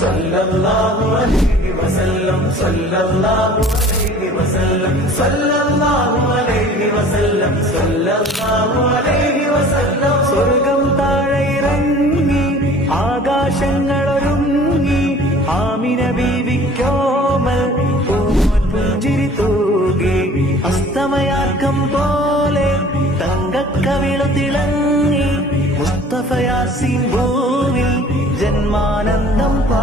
സല്ലല്ലാഹു അലൈഹി വസല്ലം സല്ലല്ലാഹു അലൈഹി വസല്ലം സല്ലല്ലാഹു അലൈഹി വസല്ലം സല്ലല്ലാഹു അലൈഹി വസല്ലം. സ്വർഗം താഴെ ഇറങ്ങി ആകാശങ്ങളൊരുങ്ങി ആമിന ബീവിക്കോമൽ പുഞ്ചിരി തൂകി അസ്തമയാർക്കം പോലെ തങ്കക്കവിളു തിളങ്ങി മുസ്തഫ യാസീൻ ഭൂവിൽ ജന്മാനന്ദം പാ